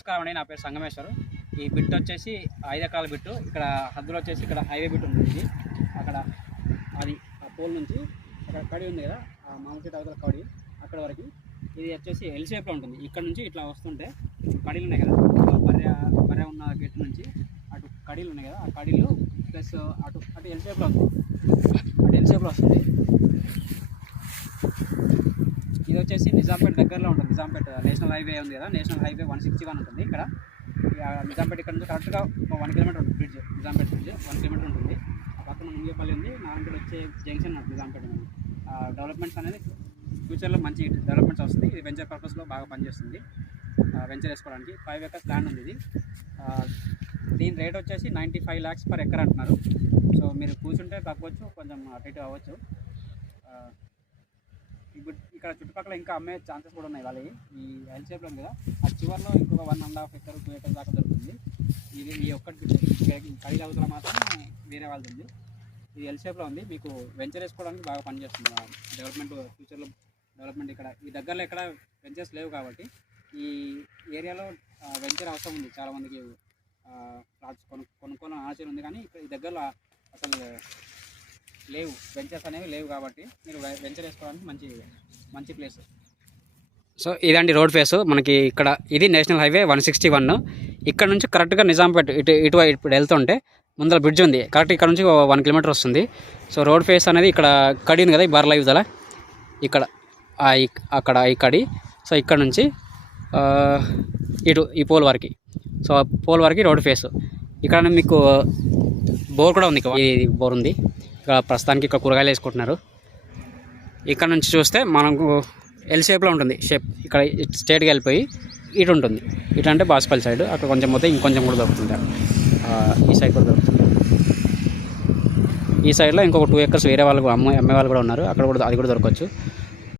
నమస్కారం అండి, నా పేరు సంగమేశ్వరు. ఈ బిట్ వచ్చేసి 5 ఎకరాల బిట్టు. ఇక్కడ హద్దులో వచ్చేసి ఇక్కడ హైవే బిట్ ఉంటుంది. ఇది అక్కడ అది ఆ పోల్ నుంచి అక్కడ కడి ఉంది కదా, ఆ మామూలు చెట్టు అవతల కడి అక్కడ వరకు ఇది వచ్చేసి ఎల్ షేప్లో ఉంటుంది. ఇక్కడ నుంచి ఇట్లా వస్తుంటే కడీలు ఉన్నాయి కదా, బర్రె ఉన్న గెట్ నుంచి అటు కడీలు ఉన్నాయి కదా, ఆ కడీలు ప్లస్ అటు అటు ఎల్ షేప్లో వస్తుంది. అటు ఎల్ షేప్లో వస్తుంది. ఇది వచ్చేసి నిజాంపేట దగ్గరలో ఉంటుంది. నిజాంపేట నేషనల్ హైవే ఉంది కదా, నేషనల్ హైవే 161 ఉంటుంది. ఇక్కడ నిజాంపేట ఇక్కడ నుంచి కరెక్ట్గా 1 కిలోమీటర్ ఉంటుంది. బ్రిడ్జ్ నిజాంపేట బ్రిడ్జ్ 1 కిలోమీటర్ ఉంటుంది. ఆ పక్కన ముంగేపల్లి ఉంది, నారాయణపేట వచ్చే జంక్షన్ ఉంటుంది నిజాంపేట. డెవలప్మెంట్స్ అనేది ఫ్యూచర్లో మంచి డెవలప్మెంట్స్ వస్తుంది. ఇది వెంచర్ పర్పస్లో బాగా పనిచేస్తుంది. వెంచర్ వేసుకోవడానికి 5 ఎకర్స్ ల్యాండ్ ఉంది ఇది. దీని రేట్ వచ్చేసి 95 lakhs per ఎకర్ అంటున్నారు. సో మీరు కూర్చుంటే తగ్గవచ్చు, కొంచెం అటు ఇటు అవ్వచ్చు. ఇప్పుడు ఇక్కడ చుట్టుపక్కల ఇంకా అమ్మే ఛాన్సెస్ కూడా ఉన్నాయి. వాళ్ళవి ఈ ఎల్ షేప్లో ఉంది కదా, ఆ చివరిలో ఇంకొక 1.5 ఎకర్ 2 ఎకర్స్ దాకా దొరుకుతుంది. ఇది ఈ ఒక్కటి కడిగి అవతల మాత్రం వేరే వాళ్ళది ఉంది. ఇది ఎల్ షేప్లో ఉంది. మీకు వెంచర్ వేసుకోవడానికి బాగా పనిచేస్తుంది. డెవలప్మెంట్ ఫ్యూచర్లో డెవలప్మెంట్ ఇక్కడ ఈ దగ్గరలో ఎక్కడ వెంచర్స్ లేవు కాబట్టి ఈ ఏరియాలో వెంచర్ అవసరం ఉంది. చాలామందికి ఫ్లాట్స్ కొనుక్కోవాలని ఆలోచన ఉంది, కానీ ఇక్కడ ఈ దగ్గరలో అసలు లేవు, వెంచర్స్ అనేవి లేవు. కాబట్టి మీరు వెంచర్ వేసుకోవడానికి మంచి ప్లేస్. సో ఇదండి రోడ్ ఫేస్ మనకి ఇక్కడ. ఇది నేషనల్ హైవే 161. ఇక్కడ నుంచి కరెక్ట్గా నిజాంపేట ఇప్పుడు వెళ్తుంటే ముందర బ్రిడ్జ్ ఉంది. కరెక్ట్ ఇక్కడ నుంచి 1 కిలోమీటర్ వస్తుంది. సో రోడ్ ఫేస్ అనేది ఇక్కడ కడి ఉంది కదా, ఈ బర్ల యూజల ఇక్కడ అక్కడ ఈ కడి. సో ఇక్కడ నుంచి ఇటు ఈ పోల్ వరకు. సో పోల్ వరకు రోడ్ ఫేస్. ఇక్కడ మీకు బోర్ కూడా ఉంది, ఇది బోర్ ఉంది. ఇక్కడ ప్రస్తుతానికి ఇక్కడ కూరగాయలు వేసుకుంటున్నారు. ఇక్కడ నుంచి చూస్తే మనకు ఎల్ షేప్లో ఉంటుంది షేప్. ఇక్కడ స్ట్రేట్గా వెళ్ళిపోయి ఇటు ఉంటుంది. ఇటు అంటే బాస్పల్లి సైడ్. అక్కడ కొంచెం పోతే ఇంకొంచెం కూడా దొరుకుతుంది. ఈ సైడ్ కూడా దొరుకుతుంది. ఈ సైడ్లో ఇంకొక 2 ఎకర్స్ వేరే వాళ్ళు అమ్మే వాళ్ళు కూడా ఉన్నారు. అక్కడ కూడా అది కూడా దొరకవచ్చు.